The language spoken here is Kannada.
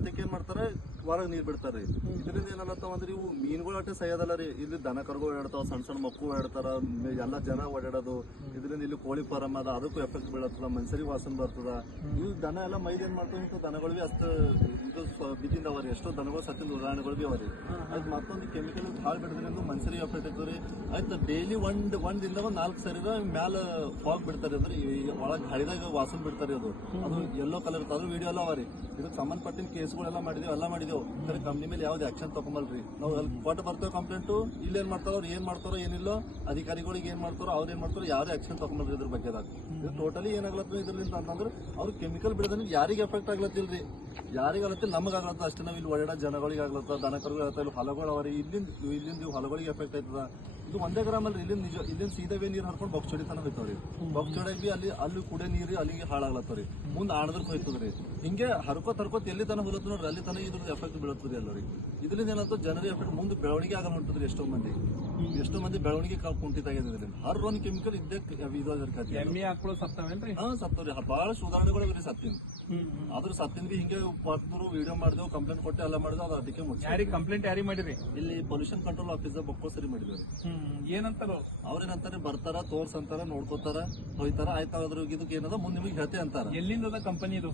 ಸದ್ಯಕ್ಕೆ ಏನ್ ಮಾಡ್ತಾರೆ ಹೊರಗೆ ನೀರ್ ಬಿಡ್ತಾರ್ರಿ. ಇದರಿಂದ ಏನಲ್ಲತ್ತಾವ ಅಂದ್ರೆ ಇವು ಮೀನುಗಳು ಅಟ್ಟೆ ಸಹ್ಯದಲ್ಲ ರೀ. ಇಲ್ಲಿ ದನ ಕರುಗಳು ಓಡಾಡ್ತಾವ, ಸಣ್ಣ ಸಣ್ಣ ಮಕ್ಕಳು ಓಡಾಡ್ತಾರ, ಎಲ್ಲ ಜನ ಓಡಾಡೋದು. ಇದರಿಂದ ಇಲ್ಲಿ ಕೋಳಿ ಫಾರಂ ಅದ, ಅದಕ್ಕೂ ಎಫೆಕ್ಟ್ ಬೀಳತ್ತದ, ಮನುಷ್ಯರಿಗೆ ವಾಸನೆ ಬರ್ತದ. ಇವು ದನ ಎಲ್ಲ ಮೈದ್ ಏನ್ ಮಾಡ್ತಾವ, ಇಂಥ ದನಗಳು ಬಿ ಅಷ್ಟು ಇದು ಬಿದ್ದಿಂದ ಅವರಿ, ಎಷ್ಟೋ ದನಗಳು ಸತ್ತಿನ ಉದಾಹರಣೆಗಳು ಬಿ ಅವರಿ. ಆಯ್ತು ಮತ್ತೊಂದು ಕೆಮಿಕಲ್ ಹಾಳು ಬಿಡೋದ್ರಿಂದ ಮನುಷ್ಯರಿಗೆ ಎಫೆಕ್ಟ್ ಇರ್ತವ್ರಿ. ಆಯ್ತು ಡೈಲಿ ಒಂದಿಂದ 4 ಸರಿ ಮ್ಯಾಲ ಫಾಗ್ ಬಿಡ್ತಾರೆ, ಅಂದ್ರೆ ಒಳಗೆ ಗಾಳಿದಾಗ ವಾಸನೆ ಬಿಡ್ತಾರೆ. ಅದು ಯೆಲ್ಲೋ ಕಲರ್ ಇರ್ತದೆ. ಅದು ವಿಡಿಯೋ ಎಲ್ಲ ಅವರಿ. ಇದಕ್ಕೆ ಸಂಬಂಧಪಟ್ಟಿನ ಕೇಸ್ಗಳೆಲ್ಲ ಮಾಡಿದೆವು. ಖರೆ ಕಂಪ್ನಿ ಮೇಲೆ ಯಾವ್ದು ಆಕ್ಷನ್ ತಗೊಂಬಲ್ರಿ. ನಾವು ಅಲ್ಲಿ ಕೊಟ್ಟು ಬರ್ತೇವೆ ಕಂಪ್ಲೇಂಟು. ಇಲ್ಲಿ ಏನ್ ಮಾಡ್ತಾರೋ ಅವ್ರು ಏನ್ ಮಾಡ್ತಾರೋ ಏನಿಲ್ಲ, ಅಧಿಕಾರಿಗಳಿಗೆ ಏನ್ ಮಾಡ್ತಾರೋ ಅವ್ರು ಏನ್ ಮಾಡ್ತಾರೋ ಯಾವ್ದೇ ಆಕ್ಷನ್ ತಗೊಂಬಲ್ರಿ ಇದ್ರ ಬಗ್ಗೆ. ಇದು ಟೋಟಲಿ ಏನಾಗ್ಲತ್ತ ಇದ್ರಿಂದ ಅಂತಂದ್ರೆ ಅವ್ರು ಕೆಮಿಕಲ್ ಬಿಡೋದ್ರಿಂದ ಯಾರಿಗೆ ಎಫೆಕ್ಟ್ ಆಗ್ಲತ್ತಿಲ್ರಿ, ಯಾರಿಗಾಗತ್ತೆ ನಮಗೆ ಆಗ್ಲತ್ತ ಅಷ್ಟೇ. ನಾವು ಇಲ್ಲಿ ಓಡಾಡೋ ಜನಗಳಿಗೆ ಆಗ್ಲತ್ತ, ದನ ಕರುಗಳು ಆಗ್ತಾ ಇಲ್ಲಿ ಹೊಲಗಳು ಅವರಿ. ಇಲ್ಲಿಂದ ಹೊಲಗಳಿಗೆ ಎಫೆಕ್ಟ್ ಆಯ್ತದ. ಇದು 1 ಗ್ರಾಮ್ ಅಲ್ರಿ. ಇಲ್ಲಿಂದ ಸೀದಾವೇ ನೀರು ಹರ್ಕೊಂಡು ಬೊಕ್ಚೋಡಿ ತನಕ ಹೋಯ್ತಾವ್ರಿ. ಬೊಕ್ಚೋಡಿಗೆ ಅಲ್ಲಿ ಕುಡಿಯೋ ನೀರು ಅಲ್ಲಿಗೆ ಹಾಳಾಗ್ಲತ್ತವ್ರಿ. ಮುಂದೆ ಆಣದ್ರಕ್ ಹೋಯ್ತದ್ರಿ. ಹಿಂಗೆ ಹರ್ಕೋತ್ ಎಲ್ಲಿ ತನ ಹೋಲತ್ತ ನೋಡ್ರಿ, ಅಲ್ಲಿ ತನಕ ಇದ್ರದ್ದು ಎಫೆಕ್ಟ್ ಬೀಳತ್ತದ್ರಿ ಎಲ್ಲರಿಗೆ. ಇದರಿಂದ ಏನಂತ ಜನರಿಗೆ ಎಫೆಕ್ಟ್ ಮುಂದೆ ಬೆಳವಣಿಗೆ ಆಗಲ್ಲ ಹೊಂಟದ್ರಿ. ಎಷ್ಟೋ ಮಂದಿ ಬೆಳವಣಿಗೆ ಕುಂಠಿತ ಆಗಿದೆ ಇದರಿಂದ. ಹರ್ ಒಂದು ಕೆಮಿಕಲ್ ಇದ್ದೇ ಎಮ್ಮೆ ಆಕಳು ಸತ್ತವೇನ್ರಿ? ಸತ್ತವ್ರಿ. ಬಹಳ ಸುಧಾರಣೆಗಳು ಸತ್ತಿನ. ಆದ್ರೂ ಸತ್ತಿನ ಬಿ ಹಿಂಗೆ ಪರ್ತರು ವಿಡಿಯೋ ಮಾಡಿದೆವು, ಕಂಪ್ಲೇಂಟ್ ಕೊಟ್ಟೆ ಎಲ್ಲ ಮಾಡಿದೆವು. ಅದು ಅದಕ್ಕೆ ಯಾರಿಗೆ ಕಂಪ್ಲೇಂಟ್ ಯಾರಿಗೆ ಮಾಡಿರಿ? ಇಲ್ಲಿ ಪೊಲ್ಯೂಷನ್ ಕಂಟ್ರೋಲ್ ಆಫೀಸರ್ ಬೊಕ್ಕೋ ಸರಿ ಮಾಡಿದ್ವಿ. ಏನಂತಾರ ಅವ್ರೇನಂತಾರೆ, ಬರ್ತಾರ ತೋರ್ಸ್ ಅಂತಾರ, ನೋಡ್ಕೋತಾರ, ಹೋಯ್ತಾರ, ಆಯ್ತಾ ಅದ್ರ ಇದಕ್ಕೆ ಏನದ ಮುಂದೆ ನಿಮಗೆ ಹೇಳ್ತೆ ಅಂತಾರ. ಎಲ್ಲಿಂದ ಕಂಪನಿ ಇದು?